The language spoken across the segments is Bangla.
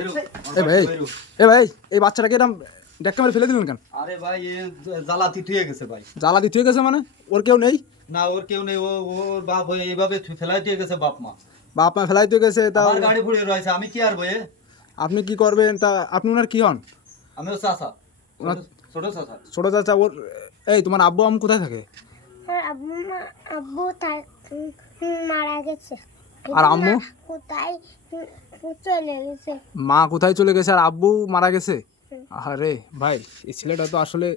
এ ভাই, এ ভাই, এই বাচ্চাটাকে এরকম ডেক্কা মেরে ফেলে দিলেন কেন? আরে ভাই এ জ্বালাতি থুয়ে গেছে ভাই। জ্বালা দিতে হয়ে গেছে মানে? ওর কেউ নেই? না ওর কেউ নেই, ওর বাপ হয়ে এইভাবে ফেলাই দিয়ে গেছে বাপ মা। বাপ মা ফেলাইতে গেছে তা আমার গাড়ি পুড়ে রয়েছে, আমি কি আর বয়ে? আপনি কি করবেন? তা আপনি ওনার কি হন? আমি ও চাচা, ওনার- ছোট চাচা। ছোট চাচা ওর। এই তোমার আব্বু আম্মু কোথায় থাকে? আমার আব্বু তার মারা গেছে। আর আম্মু? কোথায় চলে গেছে। মা কোথায় চলে গেছে আর আব্বু মারা গেছে? আরে ভাই, এই ছেলেটা তো আসলে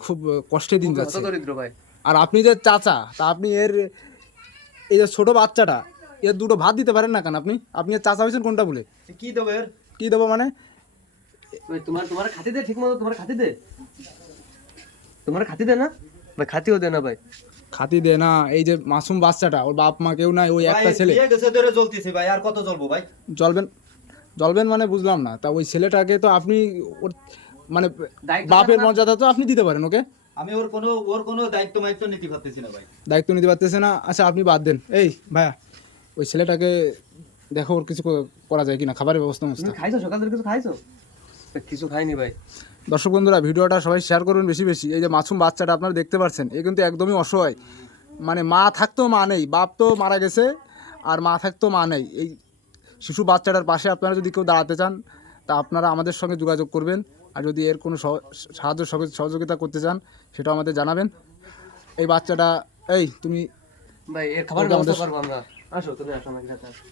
খুব কষ্টে দিন যাচ্ছে। দরিদ্র ভাই। আর আপনি যে চাচা, তা আপনি এর এই যে ছোট বাচ্চাটা, এর দুটো ভাত দিতে পারেন না কেন? আপনি আপনি এর চাচা হয়েছেন কোনটা বলে? কি দেবো এর? কি দেবো মানে? তোমার খাতি দে, ঠিক মতো তোমার খাতি দে, তোমার খাতি দে না ভাই, খাতিও দে না ভাই। খাতি দে না? এই যে মাসুম বাচ্চাটা, ওর বাপ মা কেউ নাই, ওই ভাই একটা ছেলে। বিয়ে গেছে ধরে জ্বলতেছে ভাই, আর কত জ্বলবো ভাই? জ্বলবেন? জ্বলবেন মানে বুঝলাম না। তা ওই ছেলেটাকে তো আপনি ওর মানে দায়িত্ব বাপের থাকবে না? মর্যাদা তো আপনি দিতে পারেন ওকে। আমি ওর কোনো দায়িত্ব মায়িত্ব নিতে পারতেছি না ভাই। দায়িত্ব নিতে পারতেছে না? আচ্ছা আপনি বাদ দেন। এই ভাইয়া, ওই ছেলেটাকে দেখো ওর কিছু করা যায় কিনা, খাবারের ব্যবস্থা তুমি মস্তা। খাইছো সকাল থেকে? কিছু খাইছো? কিছু খাইনি ভাই। দর্শক বন্ধুরা, ভিডিওটা সবাই শেয়ার করবেন বেশি বেশি। এই যে মাসুম বাচ্চাটা আপনারা দেখতে পাচ্ছেন, এ কিন্তু একদমই অসহায়। মানে মা থাকতেও মা নেই, বাপ তো মারা গেছে, আর মা থাকতেও মা নেই। এই শিশু বাচ্চাটার পাশে আপনারা যদি কেউ দাঁড়াতে চান, তা আপনারা আমাদের সঙ্গে যোগাযোগ করবেন। আর যদি এর কোনো সাহায্য সহযোগিতা করতে চান, সেটাও আমাদের জানাবেন। এই বাচ্চাটা, এই তুমি ভাই এর খাবার ওটা ব্যবস্থা আমাদের- করবো আমরা। আসো, তুমি আসো আমাদের সাথে আসো।